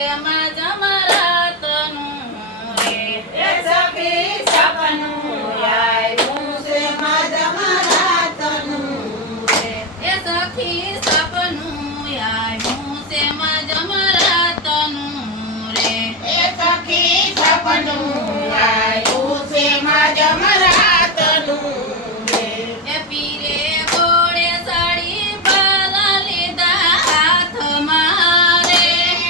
એમાં જમરાતનું રે એ સખી સપનું આવ્યું છે માં જમરાતનું રે. એ સખી સપનું આવ્યું છે માં જમરાતનું રે એ સખી સપનું આવ્યું છે માં જમરાતનું રે. એ પીરે ઘોડે સાડી બાલા લીધા હાથમાં રે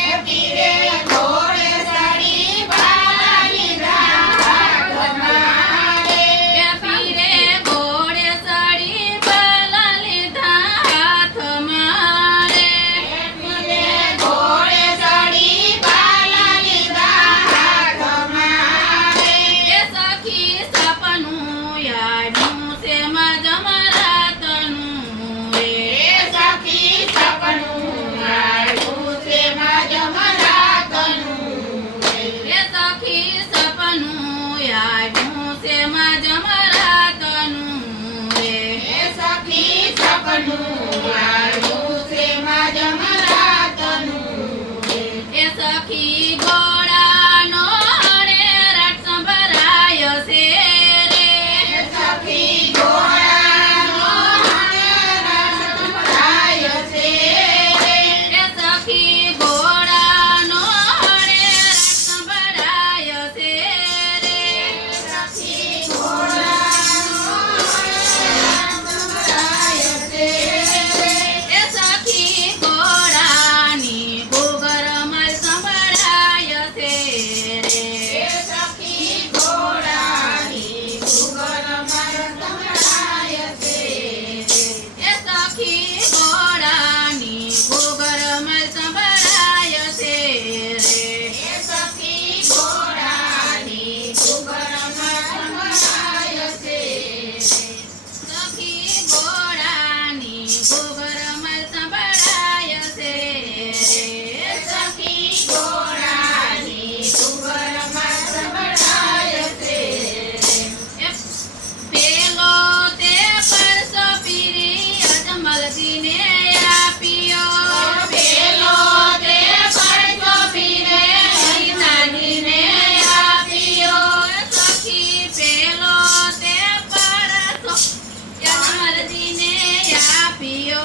એ પીરે ઘોડે સાડી બાલા લીધા હાથમાં રે. એ પીરે ઘોડે સાડી બાલા લીધા હાથમાં રે એ પીરે ઘોડે સાડી બાલા લીધા હાથમાં રે. એ સખી સપનું આવ્યું છે માં જમરાતનું રે એ સખી સપનું આવ્યું છે માં જમરાતનું રે. એ સખી સપનું આવ્યું છે માં જમરાતનું રે એ સખી સપનું આવ્યું છે માં જમરાતનું રે. એ સખી ઘોડાનો હણેરાટ સંભળાય છે રે એ સખી ઘોડાનો હણેરાટ સંભળાય છે રે. એ સખી ઘોડાનો હણેરાટ સંભળાય છે રે સખી ઘોડાનો હણેરાટ સંભળાય છે રે. એ સખી ઘોડાની ઘૂઘરમાળ સંભળાય છે રે એ સખી ઘોડાની ઘૂઘરમાળ સંભળાય છે રે. એ સખી ઘોડાની ઘૂઘરમાળ સંભળાય છે રે એ સખી ઘોડાની ઘૂઘરમાળ સંભળાય છે રે. સખી ઘોડાની ઘૂઘરમાળ સંભળાય છે રે એ સખી ઘોડાની ઘૂઘરમાળ સંભળાય છે રે. એ પેલો તે પરસો પીરી અજમલજીને આપ્યો પેલો તે પરસો પીરે હરિનાથજીને આપ્યો. સખી પેલો તે પરસો અજમલજીને આપ્યો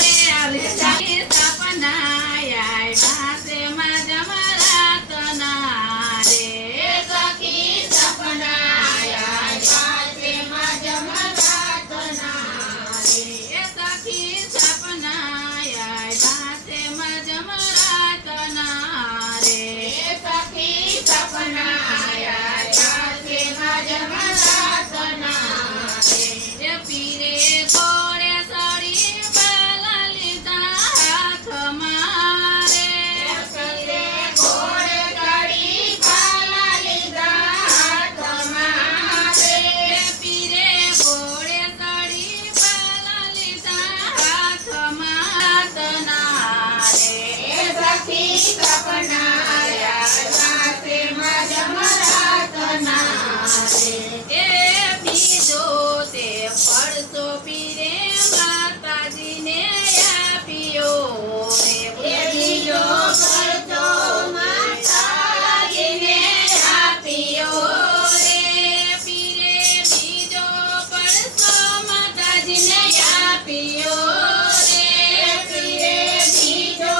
રે આવી સખી સપના આવ્યા છે માં જમરાતના રે એ સખી સપના આવ્યા છે માં જમરાતના રે. એ સખી સપના આવ્યા છે માં જમરાતના રે એ સખી સપના આવ્યા છે માં જમરાતના રે. એ પીરે ઘોડે સાડી બાલા લીધા હાથમાં રે એ પીરે ઘોડે સાડી બાલા લીધા હાથમાં રે. એ પીરે ઘોડે સાડી બાલા લીધા હાથમાં તના રે એ સખી સપના આવ્યા છે માં જમરાતના રે. એ બીજો તે પડસો પીરે માતાજીને આપ્યો રે એ બીજો પરચો માતાજીને આપ્યો રે. પીરે બીજો પડસો માતાજીને આપ્યો રે પીરે બીજો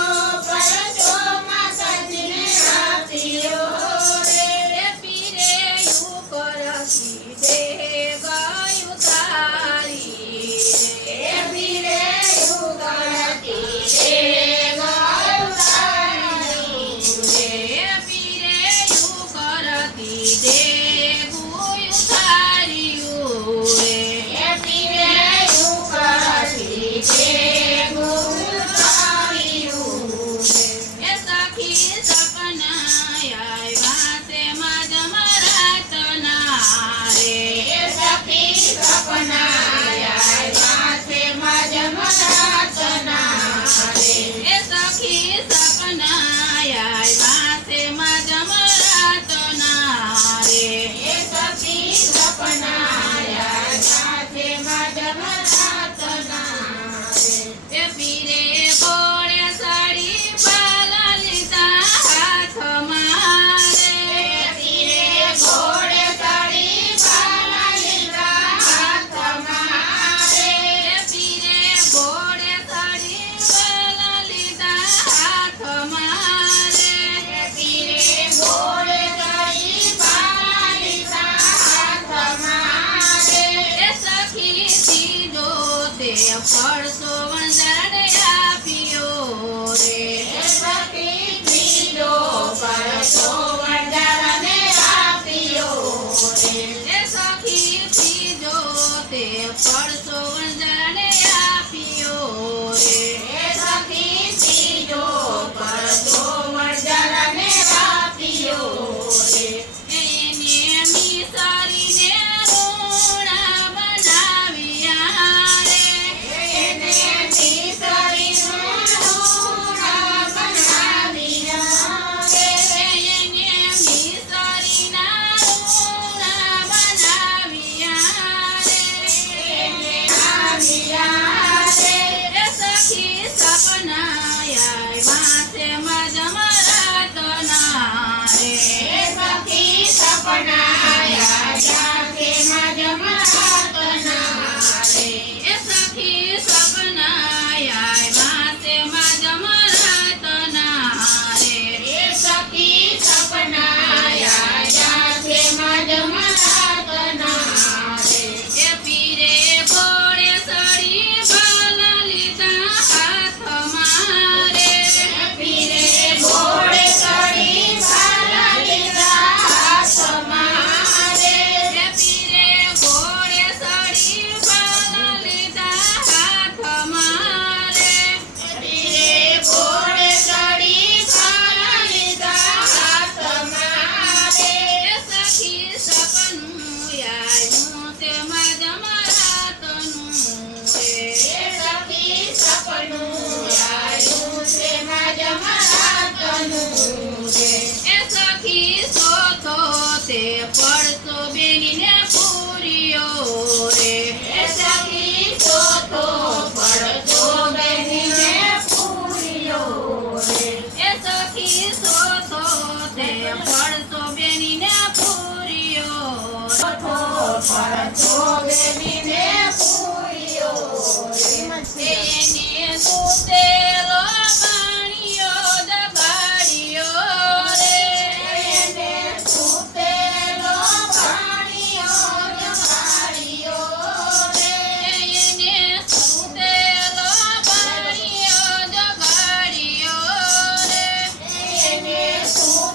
પરચો માતાજીને આપ્યો રે. એ પીરે ઉપરથી દે ગયું તારી એ પીરે ઉગડતી રે ગયું તારી રે. એ પીરે ઉપરથી દે ગયું તાર્યું રે એ પીરે ઉગડતી રે ગયું તાર્યું રે. એ સખી સપના આવ્યા છે માં જમરાતના રે એ સખી સપના આવ્યા છે માં જમરાતના રે. એ સખી સપના આવ્યા છે માં જમરાતના રે એ સખી સપના આવ્યા છે માં જમરાતના રે. એ પીરે ઘોડે સાડી બાલા લીધા પડસો વંજારને આપ્યો રે એ સખી ત્રીજો પડસો વણજારાને આપ્યો રે એ સખી ત્રીજો તે પડસો વંજારને આપ્યો રે એ સખી ત્રીજો પડસો વણજારાને આપ્યો રે એને મિસરીને રૂણા બનાવ્યા રે એને મિસરીનું રૂણા બનાવ્યા રે એને મિસરીના રૂણા બનાવ્યા રે એને આવ્યા રે એ સખી સપનાયા વાસે મજમરાતના રે એ સખી સપનાયા જાતે મજમરાતના રે એ સખી સપનાયા વાસે મજમરાતના રે એ સખી સપનાયા જાતે મજમરાતના રે એ પીરે ઘોડે સડી બાલા લીધા હાથમાં રે પીરે ઘોડે ચડી બાલા લીધા હાથમાં રે એ પીરે ઘોડે સડી બાલા લીધા હાથમાં રે પીરે ઘોડે ચડી બાલા લીધા હાથમાં રે એ સખી સપનું આવ્યું તેમાં જમરાતનું રે એ સખી સપનું આવ્યું તેમાં જમરાતનું રે એ સખી સોથો તે પડતો બેનીને પૂર્યો રે એ સખી ચોથો પડતો બેનીને પૂર્યો રે એ સખી સોથો તે પડતો બેનીને પૂર્યો ચોથો પડતો બેનીને પૂર્યો રે એને સુતેલો પાણીયો દબાડ્યો રે એને સૂતેલો પાણીયો જમાડ્યો રે એને સુતેલો પાણીયો જગાડ્યો રે એને સૂતેલો